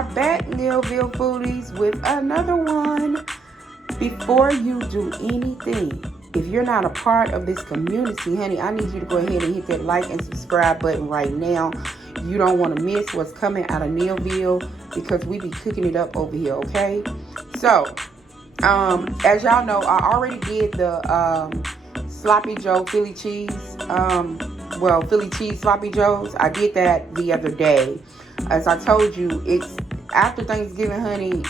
are back, Millville Foodies, with another one. Before you do anything, if you're not a part of this community, honey, I need you to go ahead and hit that like and subscribe button right now. You don't want to miss what's coming out of Millville because we be cooking it up over here, okay? So, as y'all know, I already did the Sloppy Joe Philly cheese. Philly cheese Sloppy Joes. I did that the other day. As I told you, it's after Thanksgiving, honey.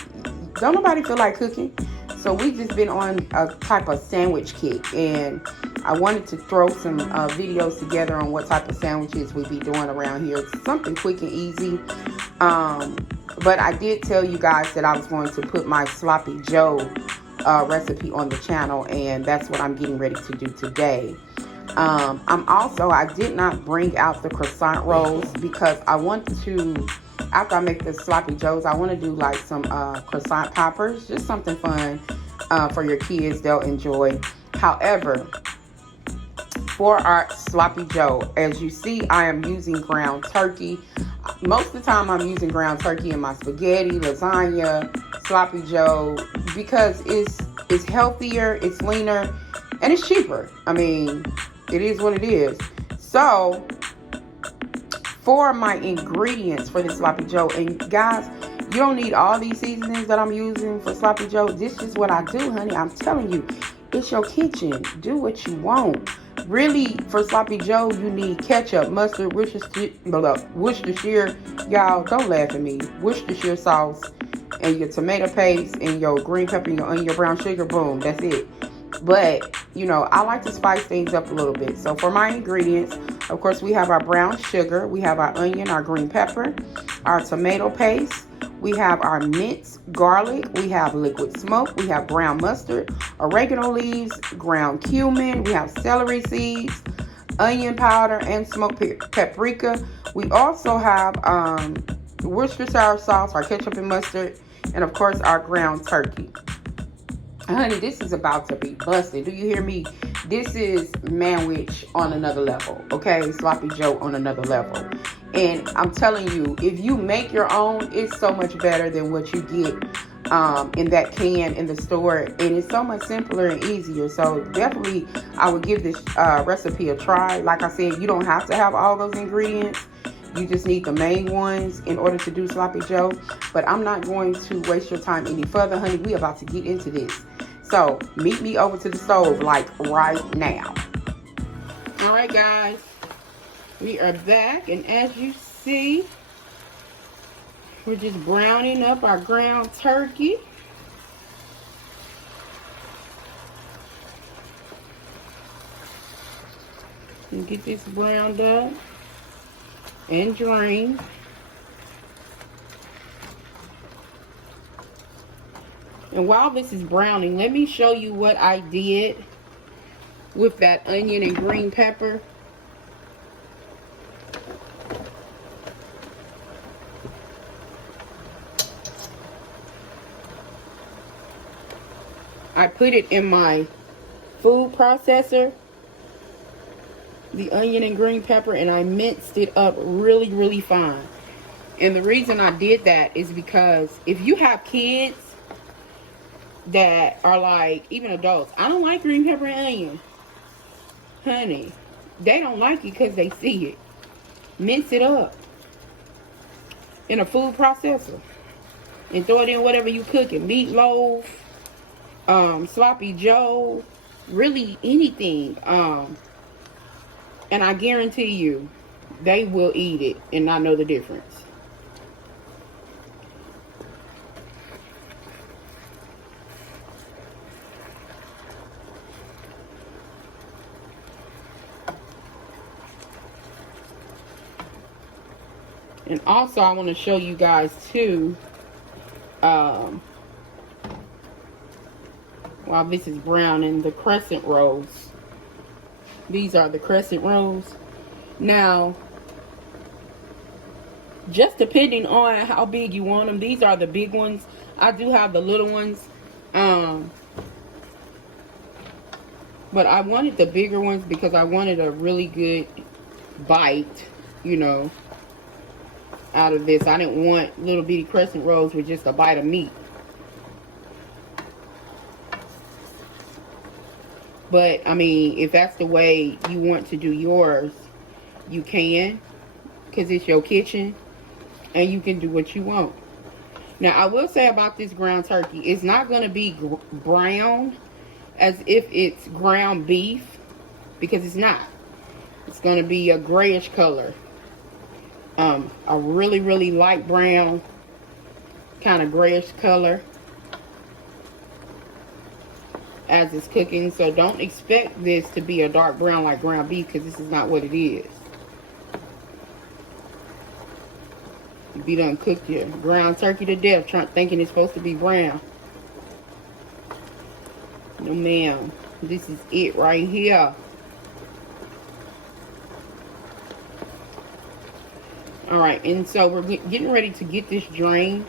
Don't nobody feel like cooking. So we just been on a type of sandwich kick. And I wanted to throw some videos together on what type of sandwiches we be doing around here. It's something quick and easy. But I did tell you guys that I was going to put my Sloppy Joe recipe on the channel. And that's what I'm getting ready to do today. I did not bring out the croissant rolls because I want to, after I make the Sloppy Joes, I want to do like some croissant poppers, just something fun for your kids. They'll enjoy. However, for our Sloppy Joe, as you see, I am using ground turkey. Most of the time I'm using ground turkey in my spaghetti, lasagna, Sloppy Joe, because it's healthier, it's leaner, and it's cheaper. I mean, it is what it is. So, for my ingredients for this Sloppy Joe, and guys, you don't need all these seasonings that I'm using for Sloppy Joe. This is what I do, honey. I'm telling you, it's your kitchen. Do what you want. Really, for Sloppy Joe, you need ketchup, mustard, Worcestershire. Y'all, don't laugh at me. Worcestershire sauce, and your tomato paste, and your green pepper, and your onion, your brown sugar. Boom, that's it. But, you know, I like to spice things up a little bit. So for my ingredients, of course, we have our brown sugar, we have our onion, our green pepper, our tomato paste, we have our minced garlic, we have liquid smoke, we have ground mustard, oregano leaves, ground cumin, we have celery seeds, onion powder, and smoked paprika. We also have Worcestershire sauce, our ketchup and mustard, and of course our ground turkey. Honey, this is about to be busted. Do you hear me? This is manwich on another level, okay? Sloppy Joe on another level. And I'm telling you, if you make your own, it's so much better than what you get in that can in the store. And it's so much simpler and easier. So definitely, I would give this recipe a try. Like I said, you don't have to have all those ingredients. You just need the main ones in order to do Sloppy Joe. But I'm not going to waste your time any further, honey. We're about to get into this. So, meet me over to the stove, like, right now. Alright, guys. We are back. And as you see, we're just browning up our ground turkey. And get this browned up and drained. And while this is browning, let me show you what I did with that onion and green pepper. I put it in my food processor, the onion and green pepper, and I minced it up really, really fine. And the reason I did that is because if you have kids that are like, even adults, I don't like green pepper and onion. Honey, they don't like it because they see it. Mince it up in a food processor and throw it in whatever you cooking. Meatloaf, Sloppy Joe, really anything. And I guarantee you, they will eat it and not know the difference. And also, I want to show you guys too, while this is browning, the Crescent rolls. These are the Crescent rolls. Now, just depending on how big you want them, these are the big ones. I do have the little ones. But I wanted the bigger ones because I wanted a really good bite, you know. out of this. I didn't want little bitty crescent rolls with just a bite of meat. But, I mean, if that's the way you want to do yours, you can. Because it's your kitchen. And you can do what you want. Now, I will say about this ground turkey, it's not going to be brown as if it's ground beef. Because it's not. It's going to be a grayish color. A really, really light brown. Kind of grayish color. As it's cooking. So don't expect this to be a dark brown like ground beef, because this is not what it is. You be done cooked your ground turkey to death thinking it's supposed to be brown. No ma'am. This is it right here. Alright, and so we're getting ready to get this drained.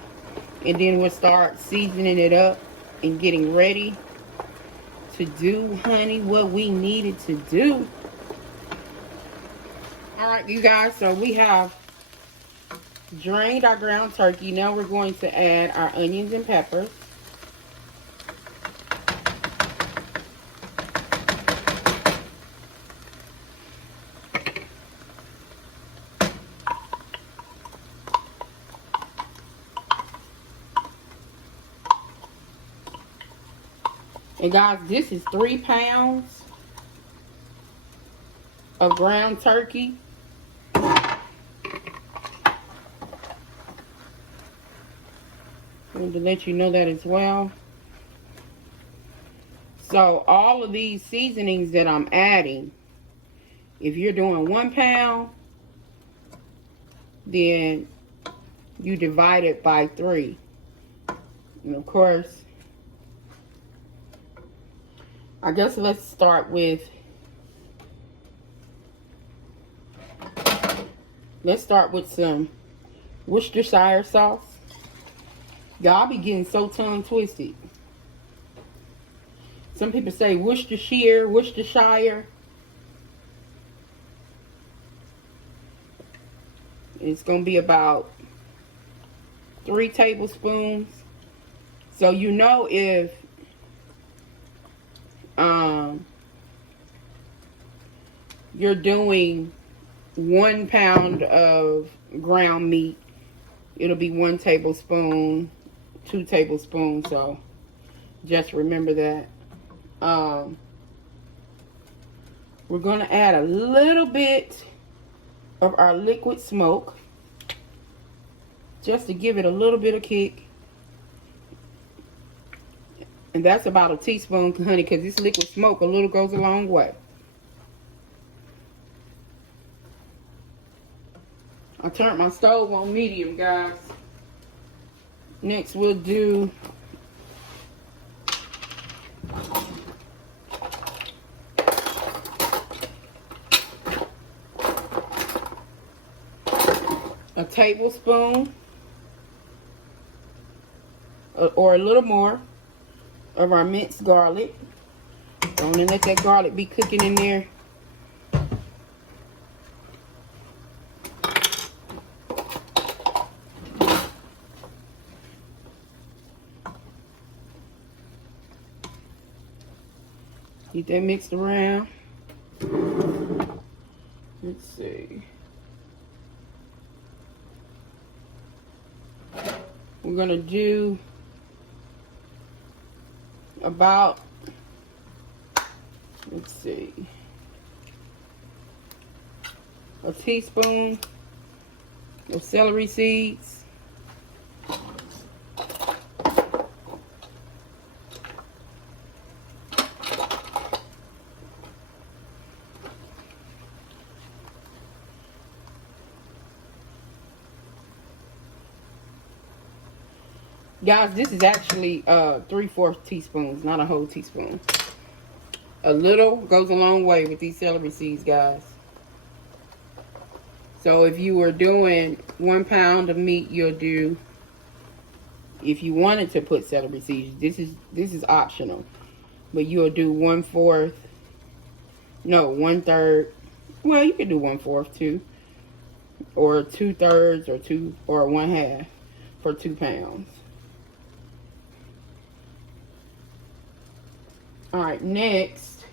And then we'll start seasoning it up and getting ready to do, honey, what we needed to do. Alright, you guys, so we have drained our ground turkey. Now we're going to add our onions and peppers. And guys, this is 3 pounds of ground turkey. I wanted to let you know that as well. So all of these seasonings that I'm adding, if you're doing 1 pound, then you divide it by 3. And of course, I guess let's start with, some Worcestershire sauce. Y'all be getting so tongue twisted. Some people say Worcestershire. It's going to be about 3 tablespoons. So you know if you're doing 1 pound of ground meat, it'll be 1 tablespoon, 2 tablespoons. So just remember that. We're going to add a little bit of our liquid smoke just to give it a little bit of kick. And that's about a teaspoon, honey, because this liquid smoke, a little goes a long way. I turned my stove on medium, guys. Next, we'll do a tablespoon or a little more of our minced garlic. Don't let that garlic be cooking in there. Get that mixed around. Let's see. We're gonna do about, let's see, a teaspoon of celery seeds. Guys, this is actually 3/4 teaspoons, not a whole teaspoon. A little goes a long way with these celery seeds, guys. So if you were doing 1 pound of meat, you'll do, if you wanted to put celery seeds, this is optional, but you'll do 1/4, no, 1/3. Well, you could do 1/4 too. or 2/3 or 1/2 for 2 pounds. All right, next,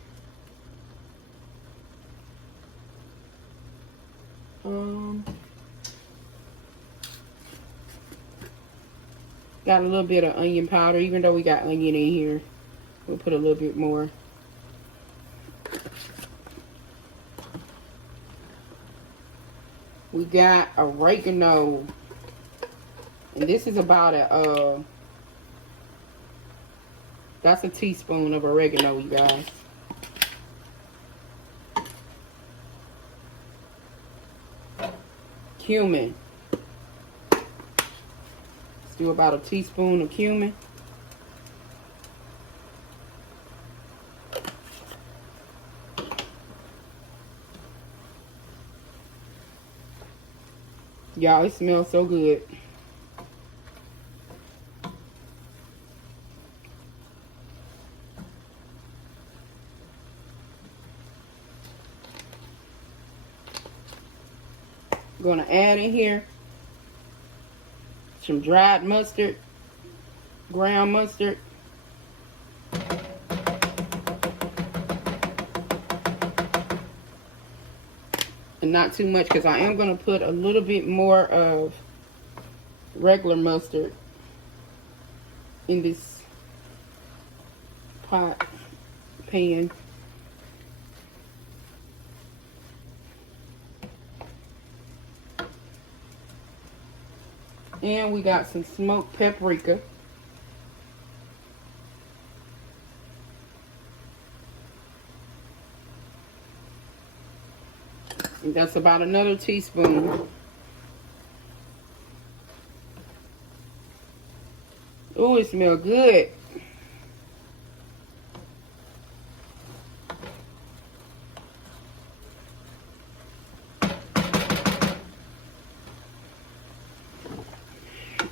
got a little bit of onion powder. Even though we got onion in here, we'll put a little bit more. We got oregano, and this is about that's a teaspoon of oregano, you guys. Cumin. Let's do about a teaspoon of cumin. Y'all, it smells so good. I'm going to add in here some dried mustard, ground mustard. And not too much, because I am going to put a little bit more of regular mustard in this pan. And we got some smoked paprika. And that's about another teaspoon. Oh, it smells good.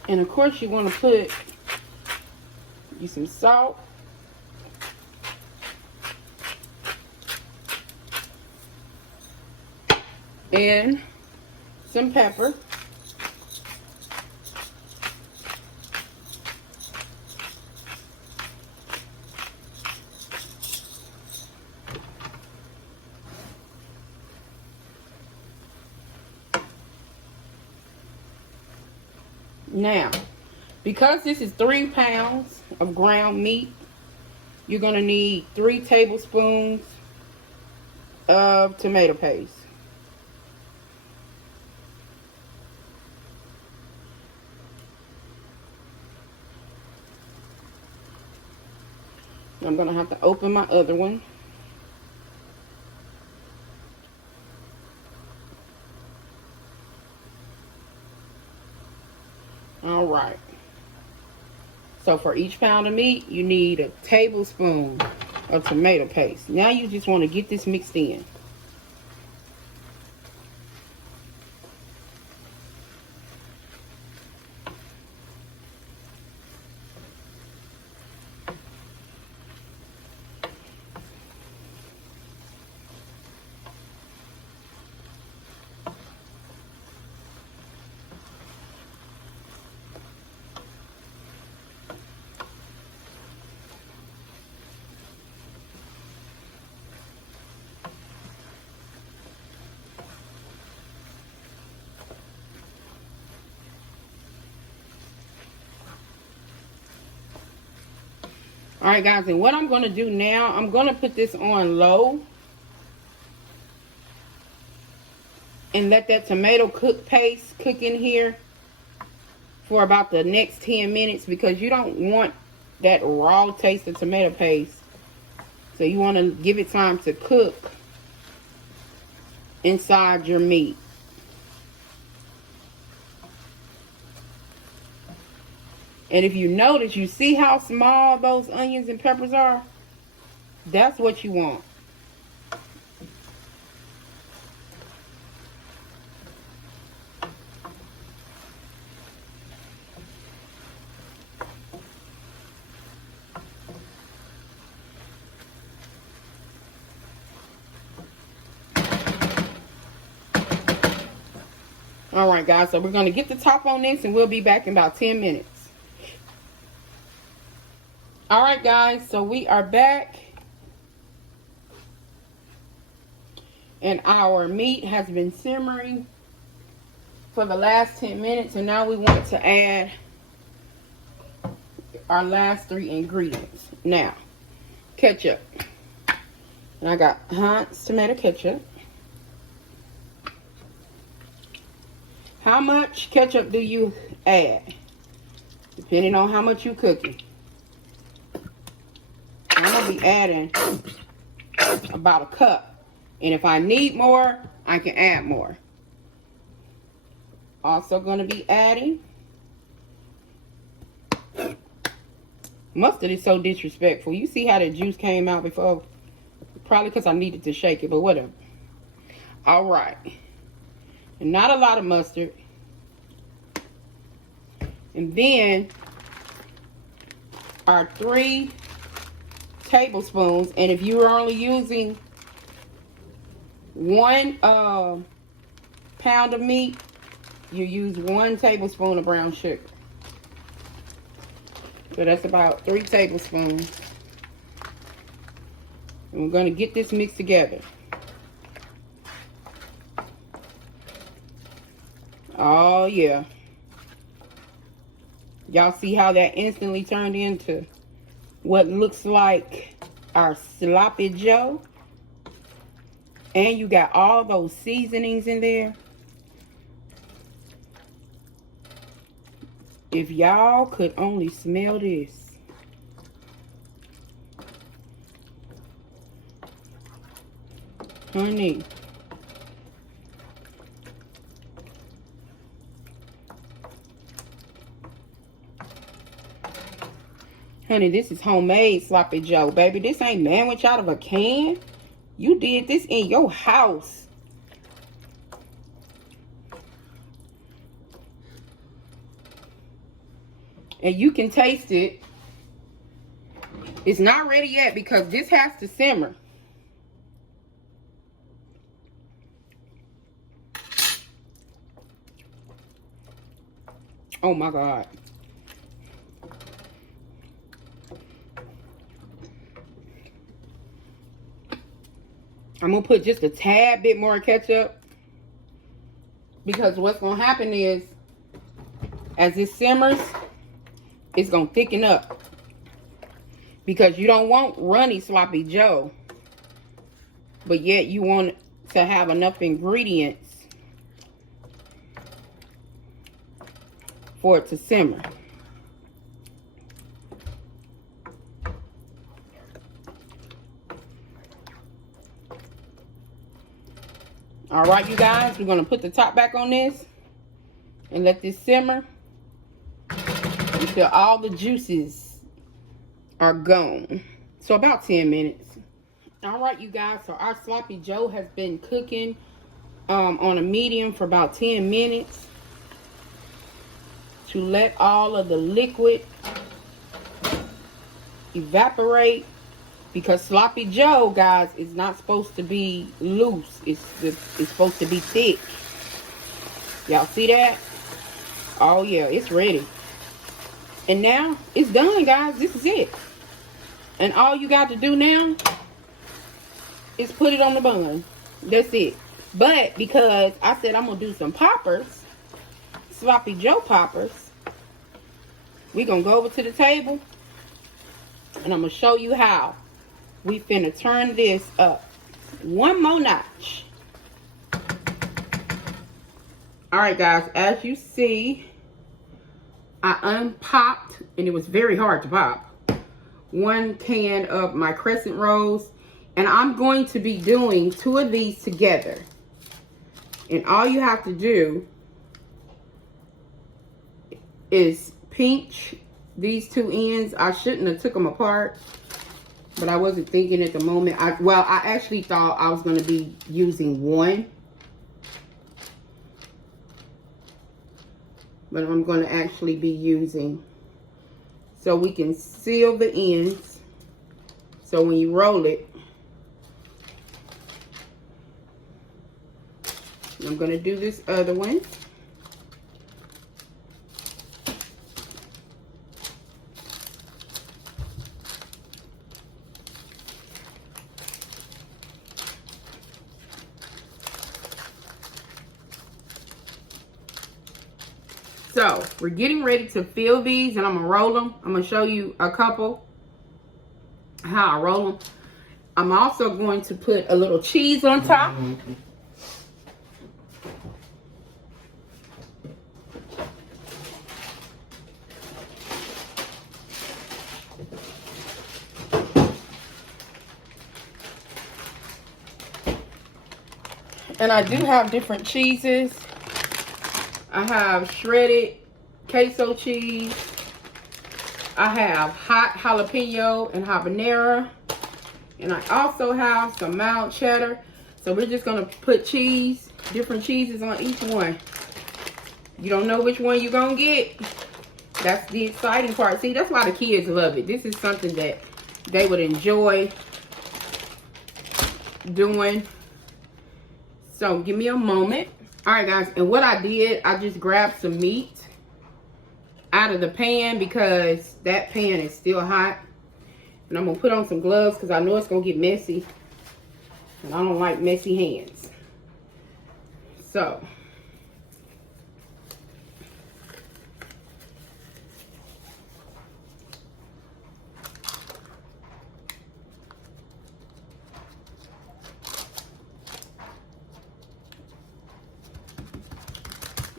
And of course you want to put you some salt. And some pepper. Now, because this is 3 pounds of ground meat, you're going to need 3 tablespoons of tomato paste. I'm going to have to open my other one. All right. So for each pound of meat, you need a tablespoon of tomato paste. Now you just want to get this mixed in. All right, guys, and what I'm going to do now, I'm going to put this on low and let that tomato paste cook in here for about the next 10 minutes, because you don't want that raw taste of tomato paste. So you want to give it time to cook inside your meat. And if you notice, you see how small those onions and peppers are? That's what you want. All right, guys, so we're going to get the top on this, and we'll be back in about 10 minutes. All right, guys, so we are back. And our meat has been simmering for the last 10 minutes. And now we want to add our last 3 ingredients. Now, ketchup. And I got Heinz tomato ketchup. How much ketchup do you add? Depending on how much you cooking. I'm going to be adding about a cup. And if I need more, I can add more. Also going to be adding. Mustard is so disrespectful. You see how the juice came out before? Probably because I needed to shake it, but whatever. All right. And not a lot of mustard. And then our 3 tablespoons. And if you are only using 1 pound of meat, you use 1 tablespoon of brown sugar. So that's about 3 tablespoons. And we're going to get this mixed together. Oh yeah. Y'all see how that instantly turned into what looks like our sloppy joe? And you got all those seasonings in there. If y'all could only smell this. Honey. Honey, this is homemade sloppy joe, baby. This ain't sandwich out of a can. You did this in your house. And you can taste it. It's not ready yet because this has to simmer. Oh my God. I'm going to put just a tad bit more ketchup. Because what's going to happen is, as it simmers, it's going to thicken up. Because you don't want runny sloppy joe. But yet you want to have enough ingredients for it to simmer. All right, you guys, we're going to put the top back on this and let this simmer until all the juices are gone. So about 10 minutes. All right, you guys, so our sloppy joe has been cooking on a medium for about 10 minutes to let all of the liquid evaporate. Because sloppy joe, guys, is not supposed to be loose. It's supposed to be thick. Y'all see that? Oh, yeah, it's ready. And now, it's done, guys. This is it. And all you got to do now is put it on the bun. That's it. But because I said I'm going to do some poppers, sloppy joe poppers, we're going to go over to the table. And I'm going to show you how. We finna turn this up one more notch. Alright guys, as you see, I unpopped, and it was very hard to pop, 1 can of my Crescent rolls. And I'm going to be doing 2 of these together. And all you have to do is pinch these 2 ends. I shouldn't have took them apart. But I wasn't thinking at the moment. I actually thought I was going to be using 1. But I'm going to actually be using. So we can seal the ends. So when you roll it. I'm going to do this other one. So we're getting ready to fill these, and I'm gonna roll them. I'm gonna show you a couple how I roll them. I'm also going to put a little cheese on top. And I do have different cheeses. I have shredded queso cheese. I have hot jalapeno and habanero. And I also have some mild cheddar. So we're just going to put cheese, different cheeses on each one. You don't know which one you're going to get. That's the exciting part. See, that's why the kids love it. This is something that they would enjoy doing. So give me a moment. All right, guys. And what I did, I just grabbed some meat out of the pan because that pan is still hot. And I'm going to put on some gloves because I know it's going to get messy. And I don't like messy hands. So.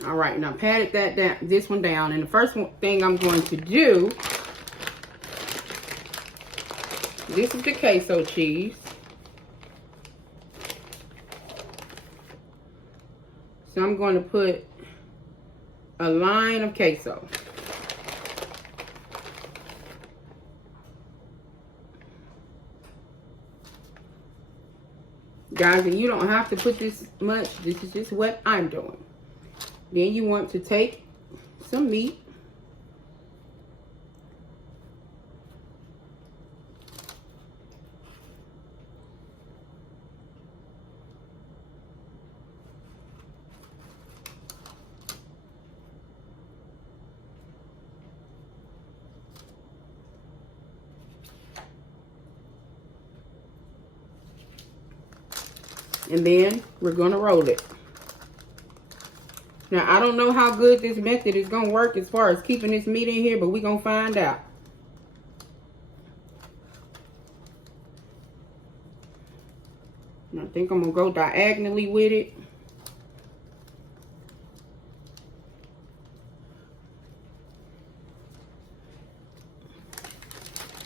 All right, now patted that down, this one down. And the first thing I'm going to do, this is the queso cheese. So I'm going to put a line of queso. Guys, and you don't have to put this much. This is just what I'm doing. Then you want to take some meat. And then we're going to roll it. Now, I don't know how good this method is going to work as far as keeping this meat in here, but we're going to find out. And I think I'm going to go diagonally with it.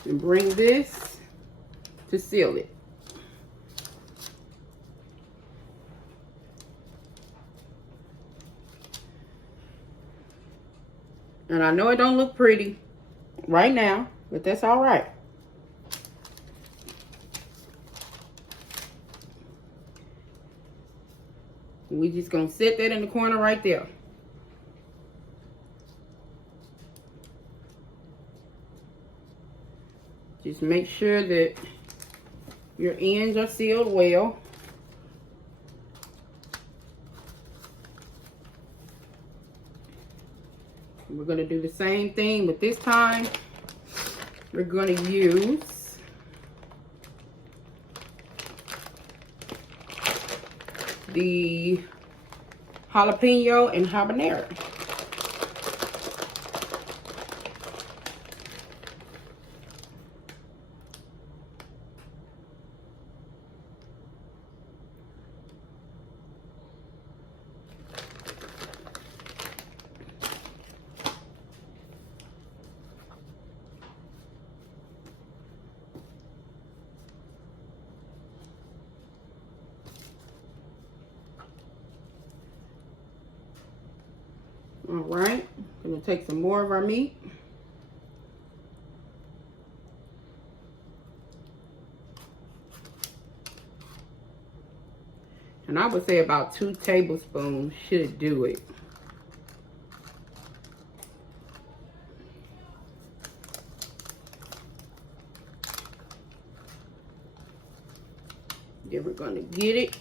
And bring this to seal it. And I know it don't look pretty right now, but that's all right. We just gonna set that in the corner right there. Just make sure that your ends are sealed well. We're going to do the same thing, but this time we're going to use the jalapeno and habanero. All right, I'm gonna take some more of our meat. And I would say about 2 tablespoons should do it. Then we're gonna get it.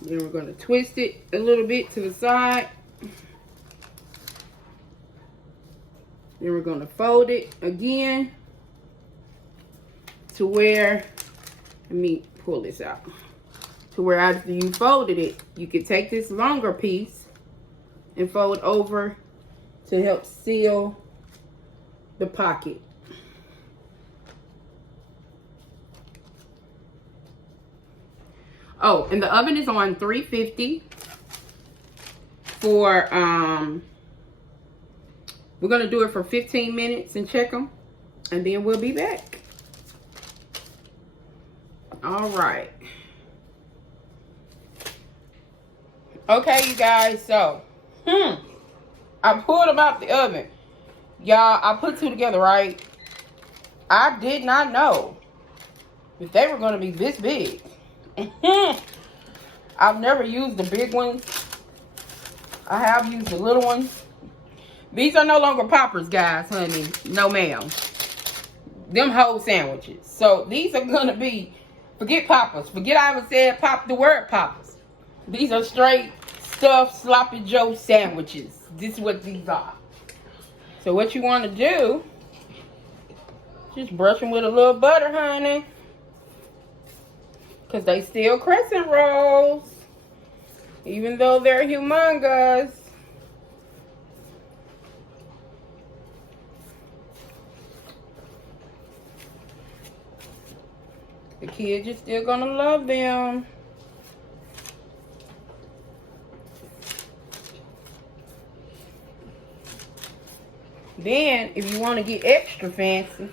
Then we're going to twist it a little bit to the side. Then we're going to fold it again to where, let me pull this out. to where after you folded it, you could take this longer piece and fold over to help seal the pocket. Oh, and the oven is on 350 for, we're going to do it for 15 minutes and check them. And then we'll be back. All right. Okay, you guys. So, I pulled them out the oven. Y'all, I put two together, right? I did not know that they were going to be this big. I've never used the big ones. I have used the little ones. These are no longer poppers, guys, honey. No, ma'am. Them whole sandwiches. So these are gonna be, forget poppers. Forget I ever said the word poppers. These are straight stuffed sloppy Joe sandwiches. This is what these are. So what you want to do, just brush them with a little butter, honey. Because they still crescent rolls. Even though they're humongous. The kids are still gonna love them. Then, if you want to get extra fancy,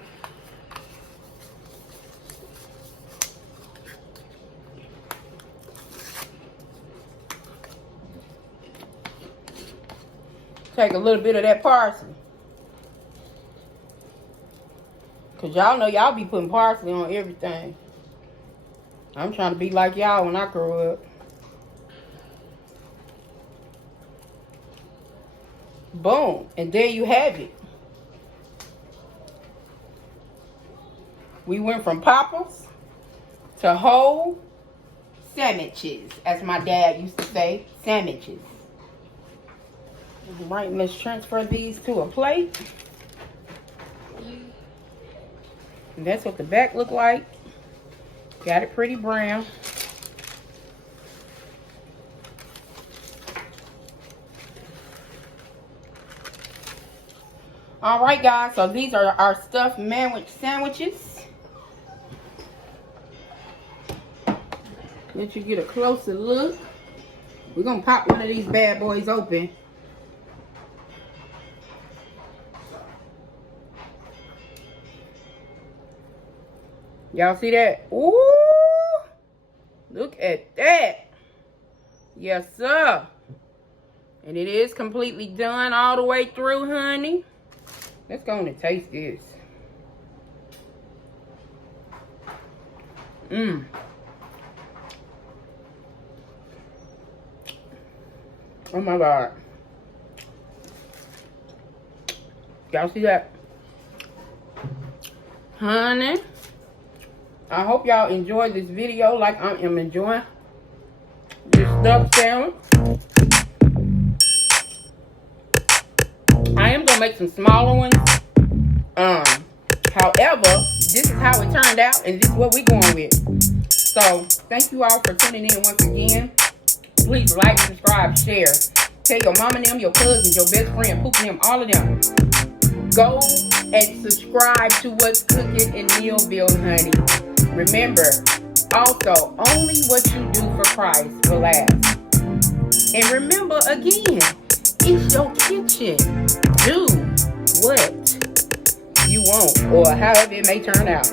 take a little bit of that parsley. Because y'all know y'all be putting parsley on everything. I'm trying to be like y'all when I grow up. Boom. And there you have it. We went from poppers to whole sandwiches, as my dad used to say, sandwiches. All right, let's transfer these to a plate. And that's what the back look like. Got it pretty brown. All right, guys. So these are our stuffed sandwiches. Let you get a closer look. We're gonna pop one of these bad boys open. Y'all see that? Ooh! Look at that. Yes, sir. And it is completely done all the way through, honey. Let's go on and taste this. Oh my God. Y'all see that? Honey, I hope y'all enjoyed this video like I am enjoying this stuffed sandwich. I am going to make some smaller ones. However, this is how it turned out and this is what we're going with. So, thank you all for tuning in once again. Please like, subscribe, share. Tell your mama and them, your cousins, your best friend, Poop and them, all of them. Go and subscribe to What's Cooking in Millville, honey. Remember, also, only what you do for Christ will last. And remember, again, it's your kitchen. Do what you want or however it may turn out.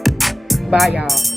Bye, y'all.